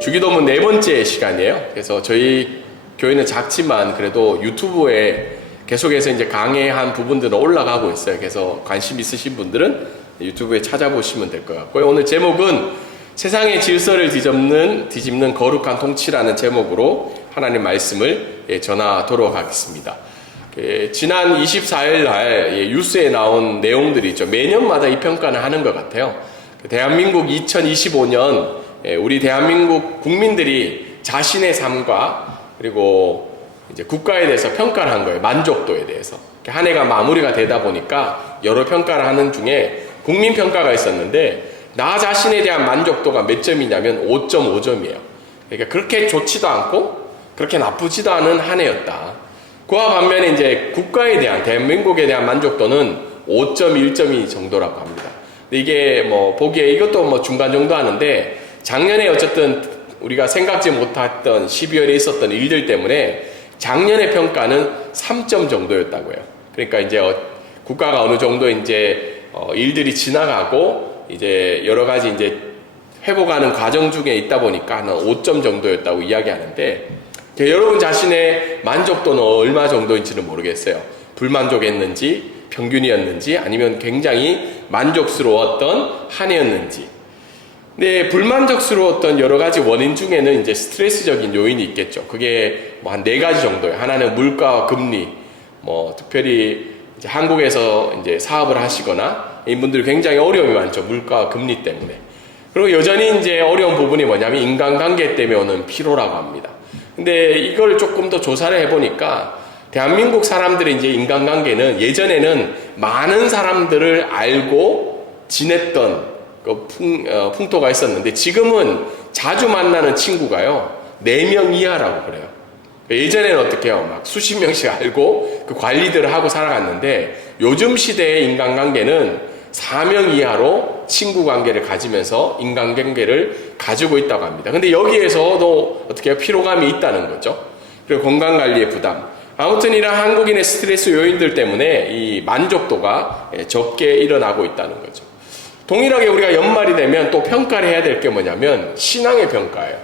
주기도문 네 번째 시간이에요. 그래서 저희 교회는 작지만 그래도 유튜브에 계속해서 이제 강의한 부분들은 올라가고 있어요. 그래서 관심 있으신 분들은 유튜브에 찾아보시면 될 것 같고요. 오늘 제목은 세상의 질서를 뒤집는 거룩한 통치라는 제목으로 하나님 말씀을 전하도록 하겠습니다. 지난 24일 날 뉴스에 나온 내용들이 있죠. 매년마다 이 평가는 하는 것 같아요. 대한민국 2025년 우리 대한민국 국민들이 자신의 삶과 그리고 이제 국가에 대해서 평가를 한 거예요. 만족도에 대해서. 한 해가 마무리가 되다 보니까 여러 평가를 하는 중에 국민 평가가 있었는데 나 자신에 대한 만족도가 몇 점이냐면 5.5점이에요. 그러니까 그렇게 좋지도 않고 그렇게 나쁘지도 않은 한 해였다. 그와 반면에 이제 국가에 대한 대한민국에 대한 만족도는 5.1점이 정도라고 합니다. 근데 이게 뭐 보기에 이것도 뭐 중간 정도 하는데 작년에 어쨌든 우리가 생각지 못했던 12월에 있었던 일들 때문에 작년의 평가는 3점 정도였다고요. 그러니까 이제 국가가 어느 정도 이제 일들이 지나가고 이제 여러 가지 이제 회복하는 과정 중에 있다 보니까 한 5점 정도였다고 이야기하는데 여러분 자신의 만족도는 얼마 정도인지는 모르겠어요. 불만족했는지 평균이었는지 아니면 굉장히 만족스러웠던 한 해였는지. 근데 불만족스러웠던 여러 가지 원인 중에는 이제 스트레스적인 요인이 있겠죠. 그게 뭐 한 4가지 정도예요. 하나는 물가와 금리, 뭐 특별히 이제 한국에서 이제 사업을 하시거나 이분들 굉장히 어려움이 많죠. 물가와 금리 때문에. 그리고 여전히 이제 어려운 부분이 뭐냐면 인간관계 때문에 오는 피로라고 합니다. 근데 이걸 조금 더 조사를 해보니까 대한민국 사람들의 이제 인간관계는 예전에는 많은 사람들을 알고 지냈던 그 풍토가 있었는데 지금은 자주 만나는 친구가요 4명 이하라고 그래요. 예전에는 어떻게 해요? 막 수십 명씩 알고 그 관리들을 하고 살아갔는데 요즘 시대의 인간관계는 4명 이하로 친구 관계를 가지면서 인간관계를 가지고 있다고 합니다. 근데 여기에서도 어떻게 해요? 피로감이 있다는 거죠. 그리고 건강관리의 부담. 아무튼 이런 한국인의 스트레스 요인들 때문에 이 만족도가 적게 일어나고 있다는 거죠. 동일하게 우리가 연말이 되면 또 평가를 해야 될 게 뭐냐면 신앙의 평가예요.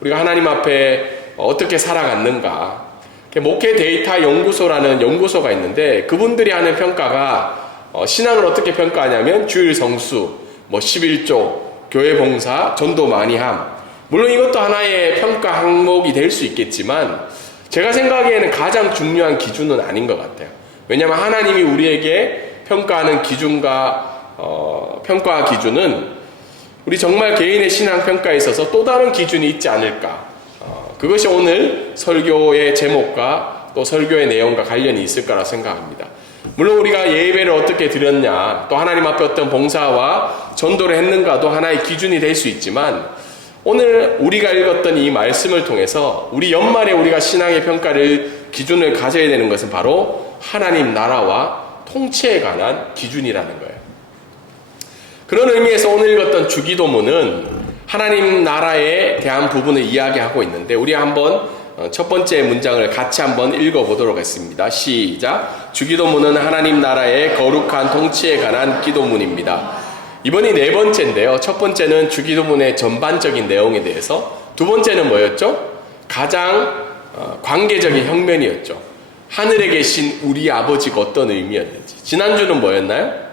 우리가 하나님 앞에 어떻게 살아갔는가. 목회 데이터 연구소라는 연구소가 있는데 그분들이 하는 평가가 신앙을 어떻게 평가하냐면 주일 성수, 뭐 11조, 교회 봉사, 전도 많이 함. 물론 이것도 하나의 평가 항목이 될 수 있겠지만 제가 생각하기에는 가장 중요한 기준은 아닌 것 같아요. 왜냐하면 하나님이 우리에게 평가하는 기준과 평가 기준은 우리 정말 개인의 신앙 평가에 있어서 또 다른 기준이 있지 않을까. 그것이 오늘 설교의 제목과 또 설교의 내용과 관련이 있을 거라 생각합니다. 물론 우리가 예배를 어떻게 드렸냐, 또 하나님 앞에 어떤 봉사와 전도를 했는가도 하나의 기준이 될 수 있지만 오늘 우리가 읽었던 이 말씀을 통해서 우리 연말에 우리가 신앙의 평가를 기준을 가져야 되는 것은 바로 하나님 나라와 통치에 관한 기준이라는 거예요. 그런 의미에서 오늘 읽었던 주기도문은 하나님 나라에 대한 부분을 이야기하고 있는데 우리 한번 첫 번째 문장을 같이 한번 읽어보도록 하겠습니다. 시작. 주기도문은 하나님 나라의 거룩한 통치에 관한 기도문입니다. 이번이 4번째인데요. 첫 번째는 주기도문의 전반적인 내용에 대해서, 두 번째는 뭐였죠? 가장 관계적인 형면이었죠. 하늘에 계신 우리 아버지가 어떤 의미였는지. 지난주는 뭐였나요?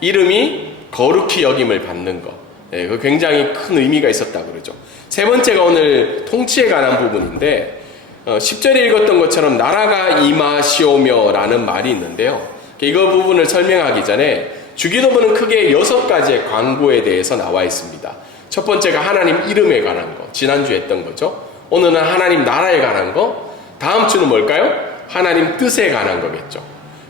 이름이 거룩히 여김을 받는 것. 네, 그 굉장히 큰 의미가 있었다고 그러죠. 세 번째가 오늘 통치에 관한 부분인데 10절에 읽었던 것처럼 나라가 임하시오며 라는 말이 있는데요. 이거 부분을 설명하기 전에 주기도문은 크게 6가지의 광고에 대해서 나와 있습니다. 첫 번째가 하나님 이름에 관한 거, 지난주에 했던 거죠. 오늘은 하나님 나라에 관한 거, 다음 주는 뭘까요? 하나님 뜻에 관한 거겠죠.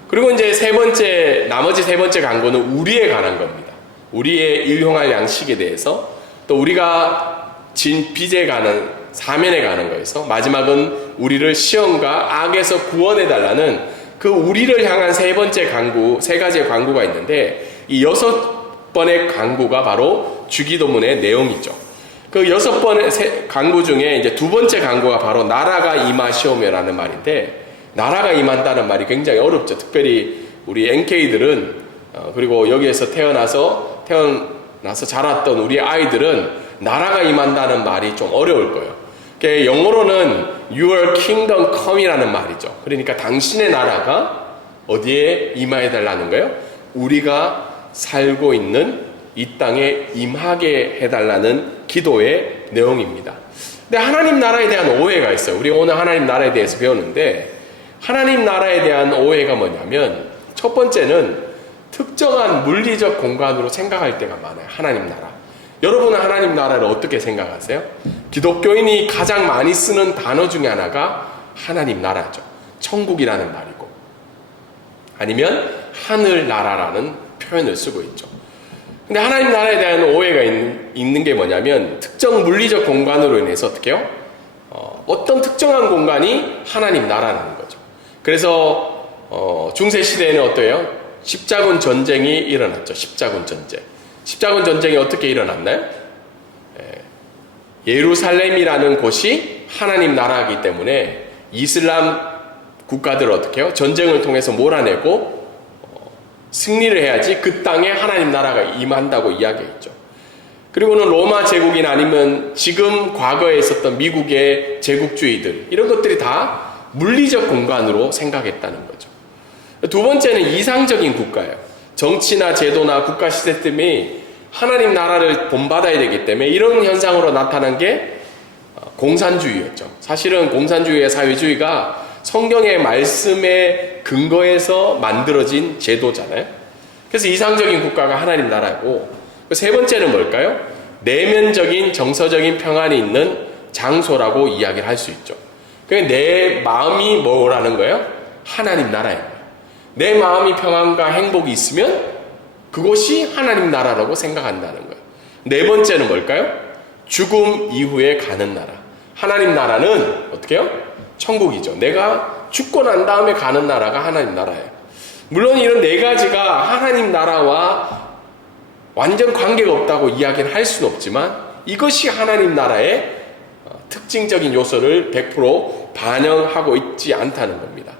그리고 이제 나머지 세 번째 광고는 우리에 관한 겁니다. 우리의 일용할 양식에 대해서, 또 우리가 진 빚에 관한, 사면에 관한 거에서, 마지막은 우리를 시험과 악에서 구원해달라는 그 우리를 향한 세 가지의 광고가 있는데 이 6번의 광고가 바로 주기도문의 내용이죠. 그 6번의 광고 중에 이제 두 번째 광고가 바로 나라가 임하시오며라는 말인데 나라가 임한다는 말이 굉장히 어렵죠. 특별히 우리 NK들은 그리고 여기에서 태어나서 나서 자랐던 우리 아이들은 나라가 임한다는 말이 좀 어려울 거예요. 영어로는 Your Kingdom Come이라는 말이죠. 그러니까 당신의 나라가 어디에 임하여 달라는 거예요? 우리가 살고 있는 이 땅에 임하게 해달라는 기도의 내용입니다. 근데 하나님 나라에 대한 오해가 있어요. 우리 오늘 하나님 나라에 대해서 배우는데, 하나님 나라에 대한 오해가 뭐냐면, 첫 번째는 특정한 물리적 공간으로 생각할 때가 많아요. 하나님 나라. 여러분은 하나님 나라를 어떻게 생각하세요? 기독교인이 가장 많이 쓰는 단어 중에 하나가 하나님 나라죠. 천국이라는 말이고, 아니면 하늘나라라는 표현을 쓰고 있죠. 근데 하나님 나라에 대한 오해가 있는 게 뭐냐면, 특정 물리적 공간으로 인해서 어떻게 해요? 어떤 특정한 공간이 하나님 나라라는 거죠. 그래서 중세시대에는 어때요? 십자군 전쟁이 일어났죠. 십자군 전쟁. 십자군 전쟁이 어떻게 일어났나요? 예루살렘이라는 곳이 하나님 나라이기 때문에 이슬람 국가들을 어떻게 해요? 전쟁을 통해서 몰아내고 승리를 해야지 그 땅에 하나님 나라가 임한다고 이야기했죠. 그리고는 로마 제국이나 아니면 지금 과거에 있었던 미국의 제국주의들, 이런 것들이 다 물리적 공간으로 생각했다는 거죠. 두 번째는 이상적인 국가예요. 정치나 제도나 국가 시스템이 하나님 나라를 본받아야 되기 때문에 이런 현상으로 나타난 게 공산주의였죠. 사실은 공산주의와 사회주의가 성경의 말씀에 근거해서 만들어진 제도잖아요. 그래서 이상적인 국가가 하나님 나라고, 세 번째는 뭘까요? 내면적인 정서적인 평안이 있는 장소라고 이야기를 할 수 있죠. 내 마음이 뭐라는 거예요? 하나님 나라예요. 내 마음이 평안과 행복이 있으면 그곳이 하나님 나라라고 생각한다는 거예요. 네 번째는 뭘까요? 죽음 이후에 가는 나라. 하나님 나라는 어떻게 해요? 천국이죠. 내가 죽고 난 다음에 가는 나라가 하나님 나라예요. 물론 이런 네 가지가 하나님 나라와 완전 관계가 없다고 이야기는 할 수는 없지만, 이것이 하나님 나라의 특징적인 요소를 100% 반영하고 있지 않다는 겁니다.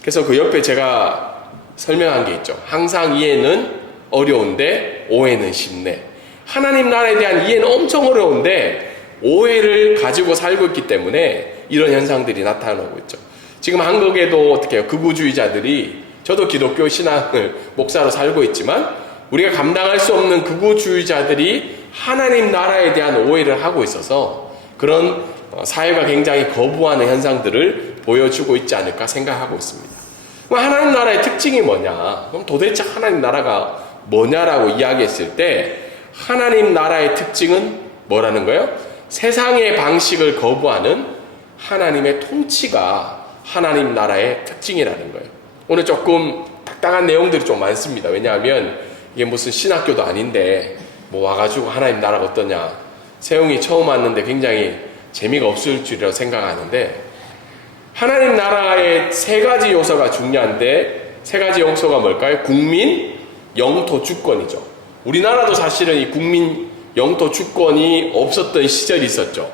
그래서 그 옆에 제가 설명한 게 있죠. 항상 이해는 어려운데 오해는 쉽네. 하나님 나라에 대한 이해는 엄청 어려운데 오해를 가지고 살고 있기 때문에 이런 현상들이 나타나고 있죠. 지금 한국에도 어떻게 해요? 극우주의자들이, 저도 기독교 신앙을 목사로 살고 있지만 우리가 감당할 수 없는 극우주의자들이 하나님 나라에 대한 오해를 하고 있어서 그런 사회가 굉장히 거부하는 현상들을 보여주고 있지 않을까 생각하고 있습니다. 그럼 하나님 나라의 특징이 뭐냐? 그럼 도대체 하나님 나라가 뭐냐라고 이야기했을 때, 하나님 나라의 특징은 뭐라는 거예요? 세상의 방식을 거부하는 하나님의 통치가 하나님 나라의 특징이라는 거예요. 오늘 조금 딱딱한 내용들이 좀 많습니다. 왜냐하면 이게 무슨 신학교도 아닌데 뭐 와가지고 하나님 나라가 어떠냐, 세웅이 처음 왔는데 굉장히 재미가 없을 줄이라고 생각하는데, 하나님 나라의 세 가지 요소가 중요한데, 세 가지 요소가 뭘까요? 국민, 영토, 주권이죠. 우리나라도 사실은 이 국민, 영토, 주권이 없었던 시절이 있었죠.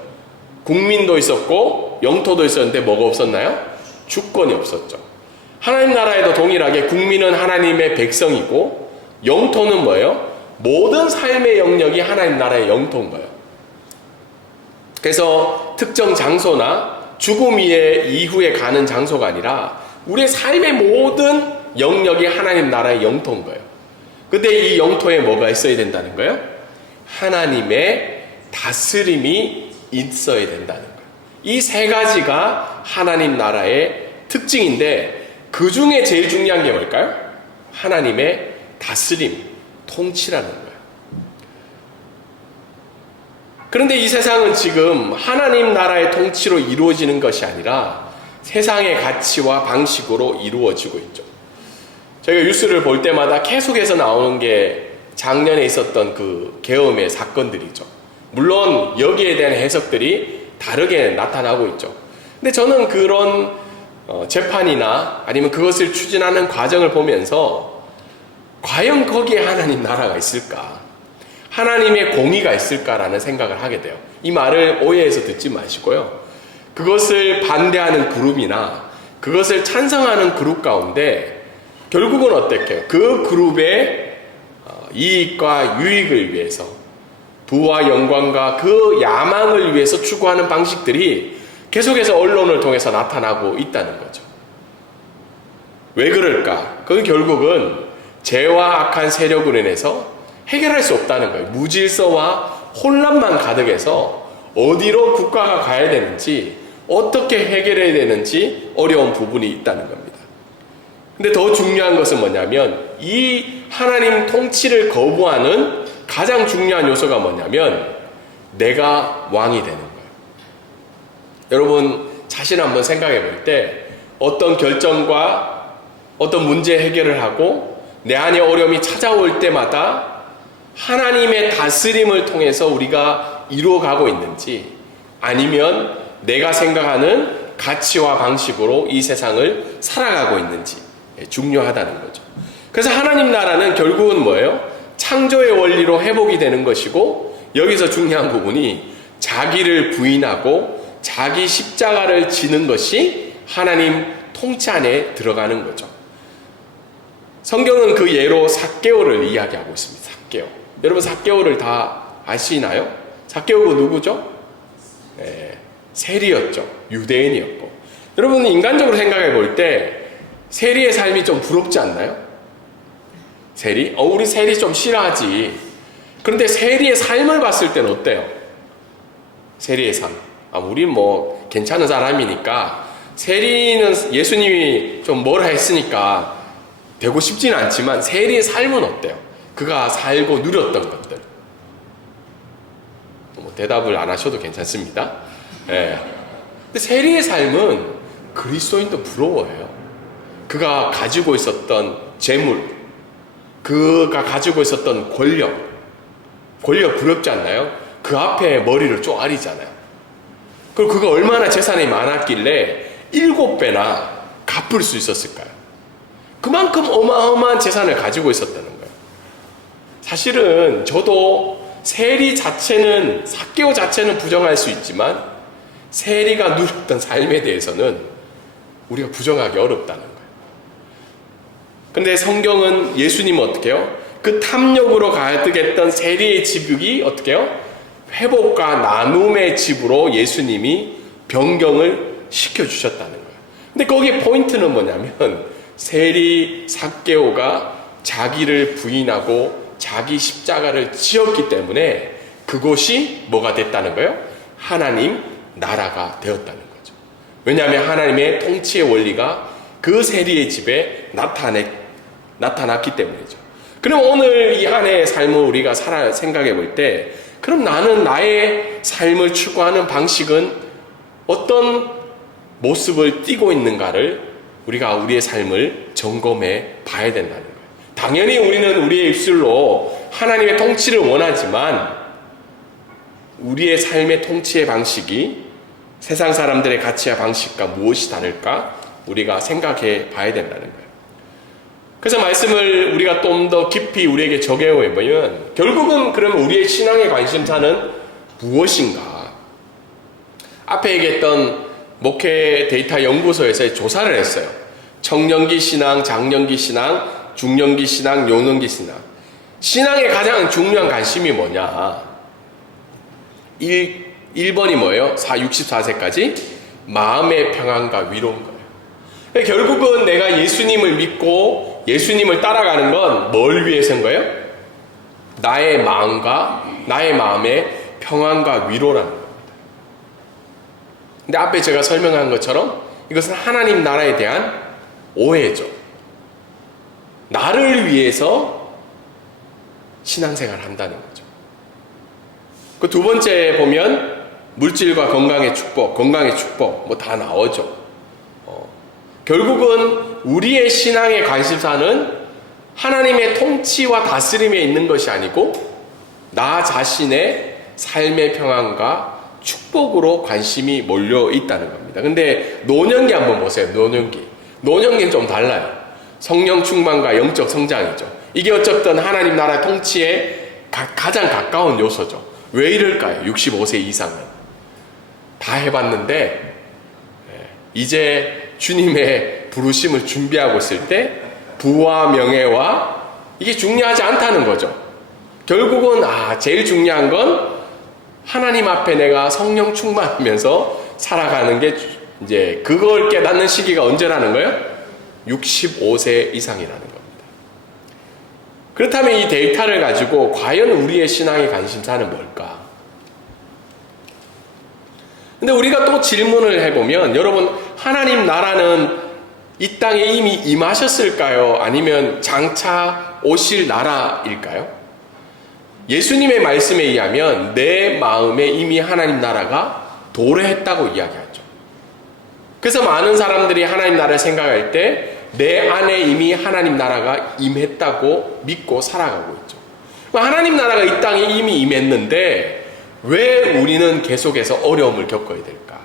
국민도 있었고 영토도 있었는데 뭐가 없었나요? 주권이 없었죠. 하나님 나라에도 동일하게 국민은 하나님의 백성이고, 영토는 뭐예요? 모든 삶의 영역이 하나님 나라의 영토인 거예요. 그래서 특정 장소나 죽음 이후에 가는 장소가 아니라 우리의 삶의 모든 영역이 하나님 나라의 영토인 거예요. 근데 이 영토에 뭐가 있어야 된다는 거예요? 하나님의 다스림이 있어야 된다는 거예요. 이 세 가지가 하나님 나라의 특징인데, 그 중에 제일 중요한 게 뭘까요? 하나님의 다스림, 통치라는 거예요. 그런데 이 세상은 지금 하나님 나라의 통치로 이루어지는 것이 아니라 세상의 가치와 방식으로 이루어지고 있죠. 저희가 뉴스를 볼 때마다 계속해서 나오는 게 작년에 있었던 그 계엄의 사건들이죠. 물론 여기에 대한 해석들이 다르게 나타나고 있죠. 근데 저는 그런 재판이나 아니면 그것을 추진하는 과정을 보면서 과연 거기에 하나님 나라가 있을까? 하나님의 공의가 있을까라는 생각을 하게 돼요. 이 말을 오해해서 듣지 마시고요. 그것을 반대하는 그룹이나 그것을 찬성하는 그룹 가운데 결국은 어떻게 해요? 그 그룹의 이익과 유익을 위해서 부와 영광과 그 야망을 위해서 추구하는 방식들이 계속해서 언론을 통해서 나타나고 있다는 거죠. 왜 그럴까? 그건 결국은 죄와 악한 세력으로 인해서 해결할 수 없다는 거예요. 무질서와 혼란만 가득해서 어디로 국가가 가야 되는지, 어떻게 해결해야 되는지 어려운 부분이 있다는 겁니다. 근데 더 중요한 것은 뭐냐면 이 하나님 통치를 거부하는 가장 중요한 요소가 뭐냐면 내가 왕이 되는 거예요. 여러분 자신 한번 생각해 볼 때 어떤 결정과 어떤 문제 해결을 하고 내 안에 어려움이 찾아올 때마다 하나님의 다스림을 통해서 우리가 이루어가고 있는지, 아니면 내가 생각하는 가치와 방식으로 이 세상을 살아가고 있는지 중요하다는 거죠. 그래서 하나님 나라는 결국은 뭐예요? 창조의 원리로 회복이 되는 것이고, 여기서 중요한 부분이 자기를 부인하고 자기 십자가를 지는 것이 하나님 통치 안에 들어가는 거죠. 성경은 그 예로 삭개오를 이야기하고 있습니다. 삭개오. 여러분 삭개오를 다 아시나요? 삭개오가 누구죠? 세리였죠. 유대인이었고. 여러분 인간적으로 생각해 볼 때 세리의 삶이 좀 부럽지 않나요? 세리? 우리 세리 좀 싫어하지. 그런데 세리의 삶을 봤을 때는 어때요? 세리의 삶. 우린 뭐 괜찮은 사람이니까, 세리는 예수님이 좀 뭐라 했으니까 되고 싶지는 않지만 세리의 삶은 어때요? 그가 살고 누렸던 것들. 뭐 대답을 안 하셔도 괜찮습니다. 예. 근데 세리의 삶은 그리스도인도 부러워해요. 그가 가지고 있었던 재물, 그가 가지고 있었던 권력 부럽지 않나요? 그 앞에 머리를 쪼아리잖아요. 그리고 그가 얼마나 재산이 많았길래 7배나 갚을 수 있었을까요? 그만큼 어마어마한 재산을 가지고 있었다는 거예요. 사실은 저도 세리 자체는, 삭개오 자체는 부정할 수 있지만 세리가 누렸던 삶에 대해서는 우리가 부정하기 어렵다는 거예요. 근데 성경은 예수님은 어떻게 해요? 그 탐욕으로 가득했던 세리의 집이 어떻게 해요? 회복과 나눔의 집으로 예수님이 변경을 시켜주셨다는 거예요. 근데 거기에 포인트는 뭐냐면 세리 삭개오가 자기를 부인하고 자기 십자가를 지었기 때문에 그곳이 뭐가 됐다는 거예요? 하나님 나라가 되었다는 거죠. 왜냐하면 하나님의 통치의 원리가 그 세리의 집에 나타났기 때문이죠. 그럼 오늘 이 한 해의 삶을 우리가 생각해 볼 때, 그럼 나는 나의 삶을 추구하는 방식은 어떤 모습을 띠고 있는가를 우리가 우리의 삶을 점검해 봐야 된다는 거예요. 당연히 우리는 우리의 입술로 하나님의 통치를 원하지만 우리의 삶의 통치의 방식이 세상 사람들의 가치와 방식과 무엇이 다를까 우리가 생각해 봐야 된다는 거예요. 그래서 말씀을 우리가 좀 더 깊이 우리에게 적용해 보면 결국은 그러면 우리의 신앙의 관심사는 무엇인가? 앞에 얘기했던 목회 데이터 연구소에서 조사를 했어요. 청년기 신앙, 장년기 신앙, 중년기 신앙, 요년기 신앙. 신앙의 가장 중요한 관심이 뭐냐? 1번이 뭐예요? 64세까지 마음의 평안과 위로인 거예요. 그러니까 결국은 내가 예수님을 믿고 예수님을 따라가는 건 뭘 위해서인 거예요? 나의 마음과 나의 마음의 평안과 위로라는 겁니다. 근데 앞에 제가 설명한 것처럼 이것은 하나님 나라에 대한 오해죠. 나를 위해서 신앙생활을 한다는 거죠. 그 두 번째 보면 물질과 건강의 축복 뭐 다 나오죠. 결국은 우리의 신앙의 관심사는 하나님의 통치와 다스림에 있는 것이 아니고 나 자신의 삶의 평안과 축복으로 관심이 몰려 있다는 겁니다. 근데 노년기 한번 보세요. 노년기는 좀 달라요. 성령 충만과 영적 성장이죠. 이게 어쨌든 하나님 나라 통치에 가장 가까운 요소죠. 왜 이럴까요? 65세 이상은 다 해봤는데 이제 주님의 부르심을 준비하고 있을 때 부와 명예와 이게 중요하지 않다는 거죠. 결국은 제일 중요한 건 하나님 앞에 내가 성령 충만하면서 살아가는 게 이제 그걸 깨닫는 시기가 언제라는 거예요? 65세 이상이라는 겁니다. 그렇다면 이 데이터를 가지고 과연 우리의 신앙의 관심사는 뭘까? 근데 우리가 또 질문을 해보면, 여러분, 하나님 나라는 이 땅에 이미 임하셨을까요? 아니면 장차 오실 나라일까요? 예수님의 말씀에 의하면 내 마음에 이미 하나님 나라가 도래했다고 이야기하죠. 그래서 많은 사람들이 하나님 나라를 생각할 때 내 안에 이미 하나님 나라가 임했다고 믿고 살아가고 있죠. 하나님 나라가 이 땅에 이미 임했는데 왜 우리는 계속해서 어려움을 겪어야 될까?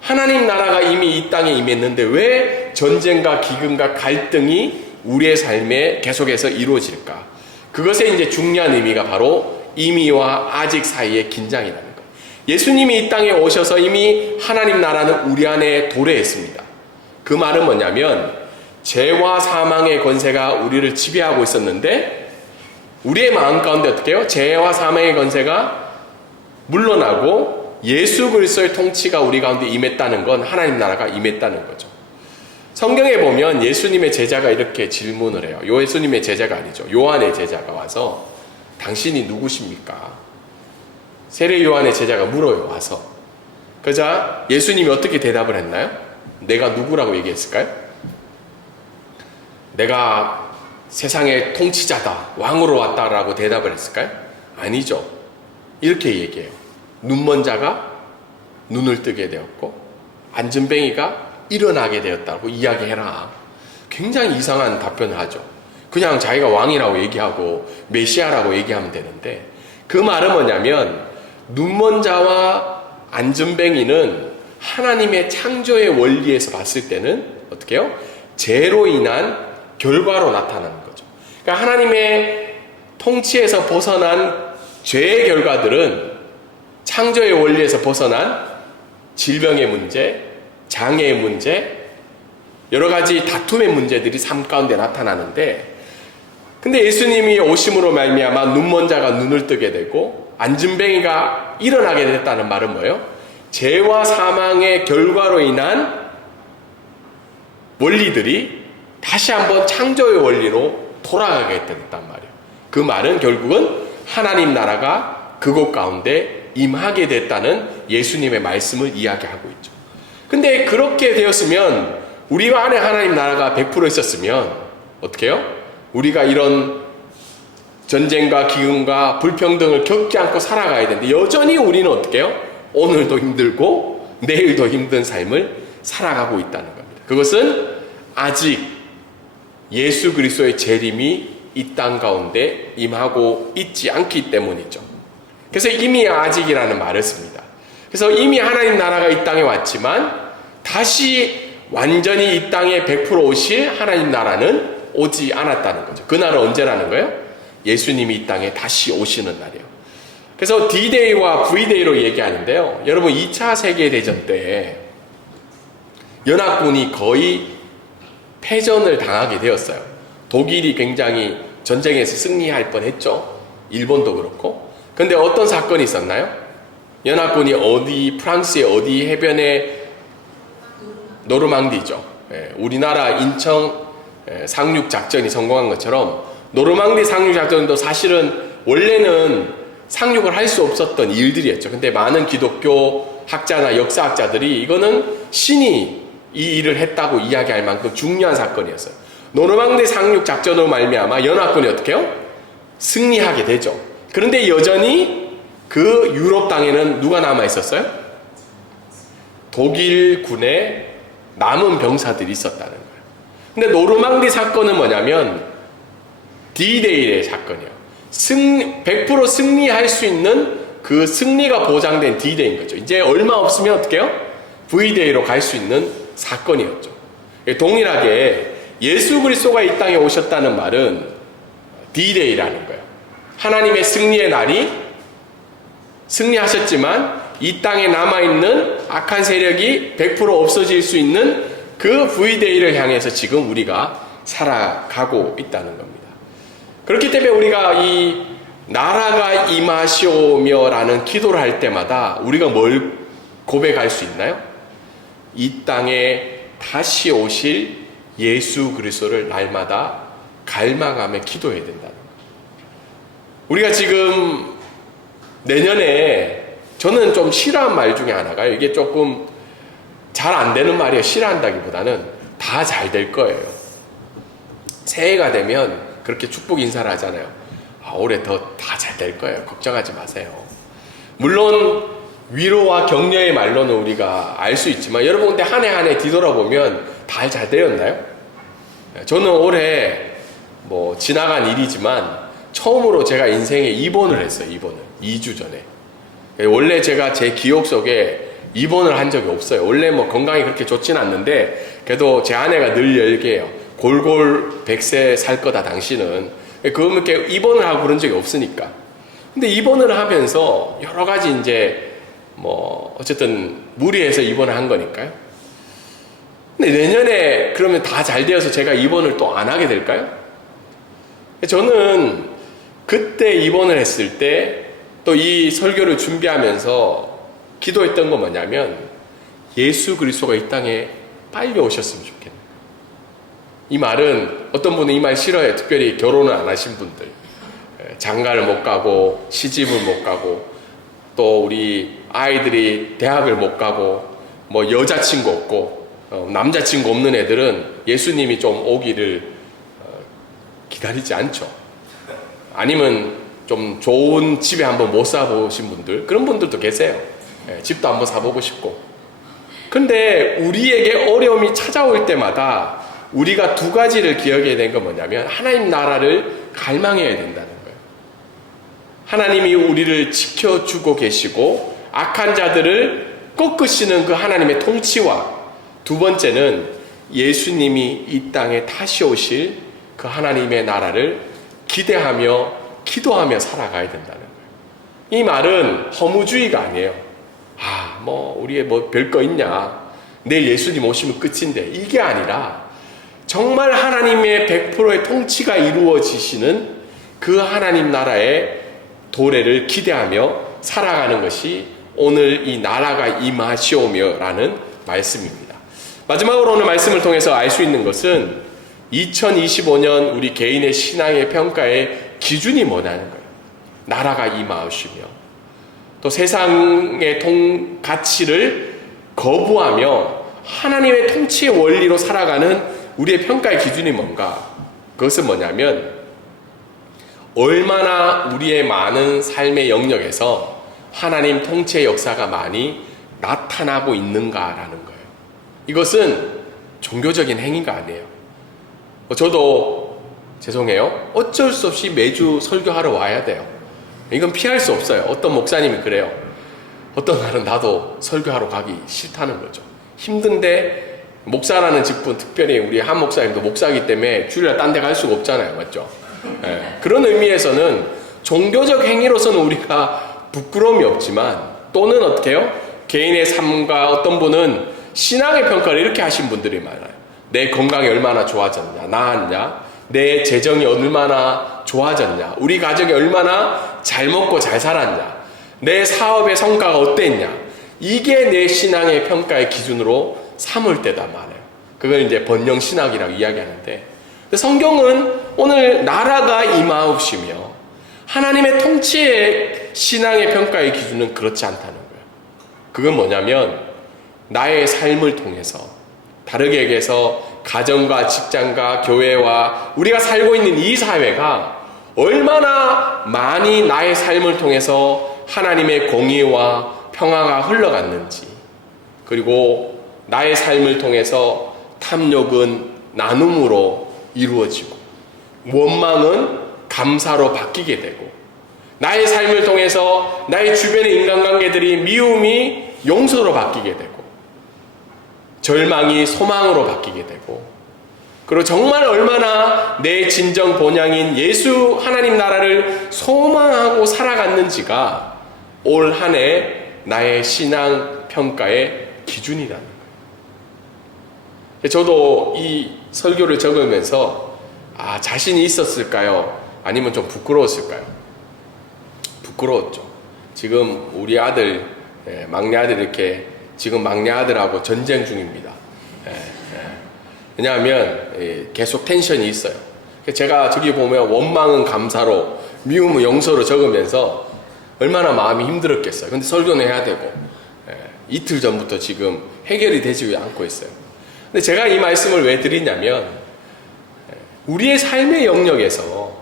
하나님 나라가 이미 이 땅에 임했는데 왜 전쟁과 기근과 갈등이 우리의 삶에 계속해서 이루어질까? 그것의 이제 중요한 의미가 바로 이미와 아직 사이의 긴장이라는 것. 예수님이 이 땅에 오셔서 이미 하나님 나라는 우리 안에 도래했습니다. 그 말은 뭐냐면 죄와 사망의 권세가 우리를 지배하고 있었는데 우리의 마음 가운데 어떻게 해요? 죄와 사망의 권세가 물러나고 예수 그리스도의 통치가 우리 가운데 임했다는 건 하나님 나라가 임했다는 거죠. 성경에 보면 예수님의 제자가 이렇게 질문을 해요. 예수님의 제자가 아니죠. 요한의 제자가 와서 당신이 누구십니까? 세례 요한의 제자가 물어요. 와서. 그러자 예수님이 어떻게 대답을 했나요? 내가 누구라고 얘기했을까요? 내가 세상의 통치자다, 왕으로 왔다라고 대답을 했을까요? 아니죠. 이렇게 얘기해요. 눈먼 자가 눈을 뜨게 되었고 안진뱅이가 일어나게 되었다고 이야기해라. 굉장히 이상한 답변을 하죠. 그냥 자기가 왕이라고 얘기하고 메시아라고 얘기하면 되는데, 그 말은 뭐냐면 눈먼 자와 안진뱅이는 하나님의 창조의 원리에서 봤을 때는 어떻게 해요? 죄로 인한 결과로 나타나는 거죠. 그러니까 하나님의 통치에서 벗어난 죄의 결과들은 창조의 원리에서 벗어난 질병의 문제, 장애의 문제, 여러 가지 다툼의 문제들이 삶 가운데 나타나는데, 근데 예수님이 오심으로 말미암아 눈먼 자가 눈을 뜨게 되고 안진뱅이가 일어나게 됐다는 말은 뭐예요? 죄와 사망의 결과로 인한 원리들이 다시 한번 창조의 원리로 돌아가게 됐단 말이에요. 그 말은 결국은 하나님 나라가 그곳 가운데 임하게 됐다는 예수님의 말씀을 이야기하고 있죠. 근데 그렇게 되었으면, 우리 안에 하나님 나라가 100% 있었으면 어떻게 해요? 우리가 이런 전쟁과 기근과 불평등을 겪지 않고 살아가야 되는데 여전히 우리는 어떻게 해요? 오늘도 힘들고 내일도 힘든 삶을 살아가고 있다는 겁니다. 그것은 아직 예수 그리스도의 재림이 이 땅 가운데 임하고 있지 않기 때문이죠. 그래서 이미 아직이라는 말을 씁니다. 그래서 이미 하나님 나라가 이 땅에 왔지만 다시 완전히 이 땅에 100% 오실 하나님 나라는 오지 않았다는 거죠. 그 날은 언제라는 거예요? 예수님이 이 땅에 다시 오시는 날이에요. 그래서 D-Day와 V-Day로 얘기하는데요. 여러분, 2차 세계대전 때 연합군이 거의 패전을 당하게 되었어요. 독일이 굉장히 전쟁에서 승리할 뻔했죠. 일본도 그렇고. 근데 어떤 사건이 있었나요? 연합군이 프랑스의 어디 해변에, 노르망디죠. 우리나라 인천 상륙작전이 성공한 것처럼 노르망디 상륙작전도 사실은 원래는 상륙을 할 수 없었던 일들이었죠. 근데 많은 기독교 학자나 역사학자들이 이거는 신이 이 일을 했다고 이야기할 만큼 중요한 사건이었어요. 노르망디 상륙작전으로 말미암아 연합군이 어떻게 해요? 승리하게 되죠. 그런데 여전히 그 유럽 땅에는 누가 남아 있었어요? 독일군의 남은 병사들이 있었다는 거예요. 근데 노르망디 사건은 뭐냐면 D-Day의 사건이에요. 100% 승리할 수 있는 그 승리가 보장된 D-Day인 거죠. 이제 얼마 없으면 어떻게 해요? V-Day로 갈 수 있는 사건이었죠. 동일하게 예수 그리스도가 이 땅에 오셨다는 말은 D-Day라는 거예요. 하나님의 승리의 날이 승리하셨지만 이 땅에 남아있는 악한 세력이 100% 없어질 수 있는 그 V-Day를 향해서 지금 우리가 살아가고 있다는 겁니다. 그렇기 때문에 우리가 이 나라가 임하시오며라는 기도를 할 때마다 우리가 뭘 고백할 수 있나요? 이 땅에 다시 오실 예수 그리스도를 날마다 갈망하며 기도해야 된다는 거예요. 우리가 지금 내년에, 저는 좀 싫어하는 말 중에 하나가, 이게 조금 잘 안 되는 말이에요. 싫어한다기보다는 다 잘 될 거예요. 새해가 되면 그렇게 축복 인사를 하잖아요. 올해 더 다 잘 될 거예요. 걱정하지 마세요. 물론 위로와 격려의 말로는 우리가 알 수 있지만, 여러분 근데 한 해 한 해 뒤돌아보면 다 잘 되었나요? 저는 올해 지나간 일이지만 처음으로 제가 인생에 입원을 했어요. 입원을 2주 전에. 원래 제가 제 기억 속에 입원을 한 적이 없어요. 원래 건강이 그렇게 좋지는 않는데, 그래도 제 아내가 늘 얘기해요. 골골 100세 살 거다 당신은. 그렇게 입원을 하고 그런 적이 없으니까. 근데 입원을 하면서 여러 가지 이제 어쨌든 무리해서 입원을 한 거니까요. 근데 내년에 그러면 다 잘 되어서 제가 입원을 또 안 하게 될까요? 저는 그때 입원을 했을 때 또 이 설교를 준비하면서 기도했던 건 뭐냐면, 예수 그리스도가 이 땅에 빨리 오셨으면 좋겠네요. 이 말은 어떤 분은 이 말 싫어해요. 특별히 결혼을 안 하신 분들. 장가를 못 가고 시집을 못 가고 또 우리 아이들이 대학을 못 가고 여자친구 없고 남자친구 없는 애들은 예수님이 좀 오기를 기다리지 않죠. 아니면 좀 좋은 집에 한번 못 사보신 분들, 그런 분들도 계세요. 집도 한번 사보고 싶고. 근데 우리에게 어려움이 찾아올 때마다 우리가 두 가지를 기억해야 되는 건 뭐냐면, 하나님 나라를 갈망해야 된다는 거예요. 하나님이 우리를 지켜주고 계시고 악한 자들을 꺾으시는 그 하나님의 통치와, 두 번째는 예수님이 이 땅에 다시 오실 그 하나님의 나라를 기대하며 기도하며 살아가야 된다는 거예요. 이 말은 허무주의가 아니에요. 우리의 별거 있냐, 내일 예수님 오시면 끝인데, 이게 아니라 정말 하나님의 100%의 통치가 이루어지시는 그 하나님 나라의 도래를 기대하며 살아가는 것이 오늘 이 나라가 임하시오며라는 말씀입니다. 마지막으로 오늘 말씀을 통해서 알 수 있는 것은 2025년 우리 개인의 신앙의 평가의 기준이 뭐냐는 거예요. 나라가 임하시며 또 세상의 가치를 거부하며 하나님의 통치의 원리로 살아가는 우리의 평가의 기준이 뭔가? 그것은 뭐냐면, 얼마나 우리의 많은 삶의 영역에서 하나님 통치의 역사가 많이 나타나고 있는가라는 거예요. 이것은 종교적인 행위가 아니에요. 저도 죄송해요. 어쩔 수 없이 매주 설교하러 와야 돼요. 이건 피할 수 없어요. 어떤 목사님이 그래요. 어떤 날은 나도 설교하러 가기 싫다는 거죠. 힘든데, 목사라는 직분, 특별히 우리 한 목사님도 목사이기 때문에 주일날 딴 데 갈 수가 없잖아요. 맞죠? 그런 의미에서는 종교적 행위로서는 우리가 부끄러움이 없지만, 또는 어떻게 해요? 개인의 삶과 어떤 분은 신앙의 평가를 이렇게 하신 분들이 많아요. 내 건강이 얼마나 좋아졌냐, 나았냐, 내 재정이 얼마나 좋아졌냐, 우리 가족이 얼마나 잘 먹고 잘 살았냐, 내 사업의 성과가 어땠냐, 이게 내 신앙의 평가의 기준으로 삼을 때다 말해요. 그걸 이제 번영신학이라고 이야기하는데, 성경은 오늘 나라가 임하옵시며 하나님의 통치의 신앙의 평가의 기준은 그렇지 않다는 거예요. 그건 뭐냐면, 나의 삶을 통해서, 다르게 얘기해서 가정과 직장과 교회와 우리가 살고 있는 이 사회가 얼마나 많이 나의 삶을 통해서 하나님의 공의와 평화가 흘러갔는지, 그리고 나의 삶을 통해서 탐욕은 나눔으로 이루어지고 원망은 감사로 바뀌게 되고, 나의 삶을 통해서 나의 주변의 인간관계들이 미움이 용서로 바뀌게 되고, 절망이 소망으로 바뀌게 되고, 그리고 정말 얼마나 내 진정 본향인 예수 하나님 나라를 소망하고 살아갔는지가 올 한 해 나의 신앙 평가의 기준이라는 거예요. 저도 이 설교를 적으면서 자신이 있었을까요? 아니면 좀 부끄러웠을까요? 부끄러웠죠. 지금 우리 아들, 막내 아들 이렇게 지금 막내 아들하고 전쟁 중입니다. 왜냐하면 계속 텐션이 있어요. 제가 저기 보면 원망은 감사로, 미움은 용서로 적으면서 얼마나 마음이 힘들었겠어요. 근데 설교는 해야 되고 이틀 전부터 지금 해결이 되지 않고 있어요. 근데 제가 이 말씀을 왜 드리냐면 우리의 삶의 영역에서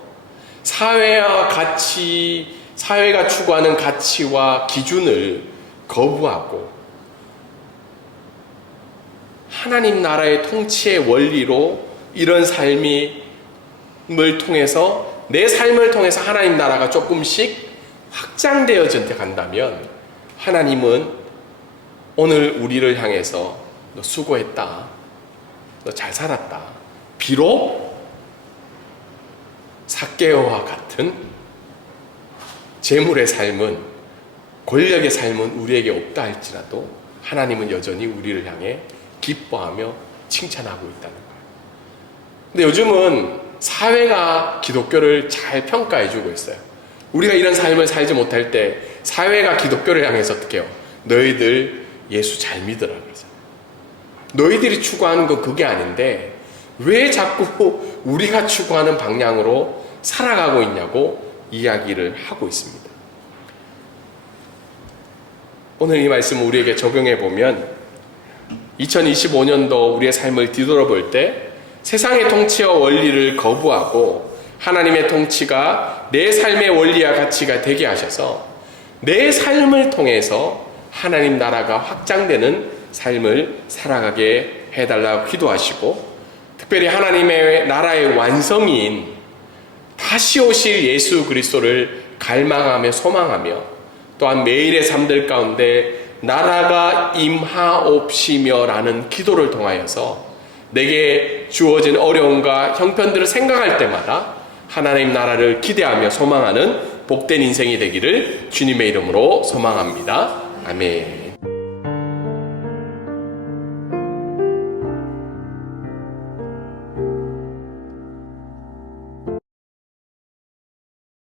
사회와 가치, 사회가 추구하는 가치와 기준을 거부하고 하나님 나라의 통치의 원리로 이런 삶을 통해서 내 삶을 통해서 하나님 나라가 조금씩 확장되어져 간다면 하나님은 오늘 우리를 향해서 너 수고했다, 너 잘 살았다, 비록 삭개오와 같은 재물의 삶은, 권력의 삶은 우리에게 없다 할지라도 하나님은 여전히 우리를 향해 기뻐하며 칭찬하고 있다는 거예요. 근데 요즘은 사회가 기독교를 잘 평가해주고 있어요. 우리가 이런 삶을 살지 못할 때 사회가 기독교를 향해서 어떻게 해요? 너희들 예수 잘 믿으라 그러잖아요. 너희들이 추구하는 건 그게 아닌데 왜 자꾸 우리가 추구하는 방향으로 살아가고 있냐고 이야기를 하고 있습니다. 오늘 이 말씀을 우리에게 적용해 보면 2025년도 우리의 삶을 뒤돌아볼 때 세상의 통치와 원리를 거부하고 하나님의 통치가 내 삶의 원리와 가치가 되게 하셔서 내 삶을 통해서 하나님 나라가 확장되는 삶을 살아가게 해달라고 기도하시고, 특별히 하나님의 나라의 완성인 다시 오실 예수 그리스도를 갈망하며 소망하며 또한 매일의 삶들 가운데 나라가 임하옵시며 라는 기도를 통하여서 내게 주어진 어려움과 형편들을 생각할 때마다 하나님 나라를 기대하며 소망하는 복된 인생이 되기를 주님의 이름으로 소망합니다. 아멘.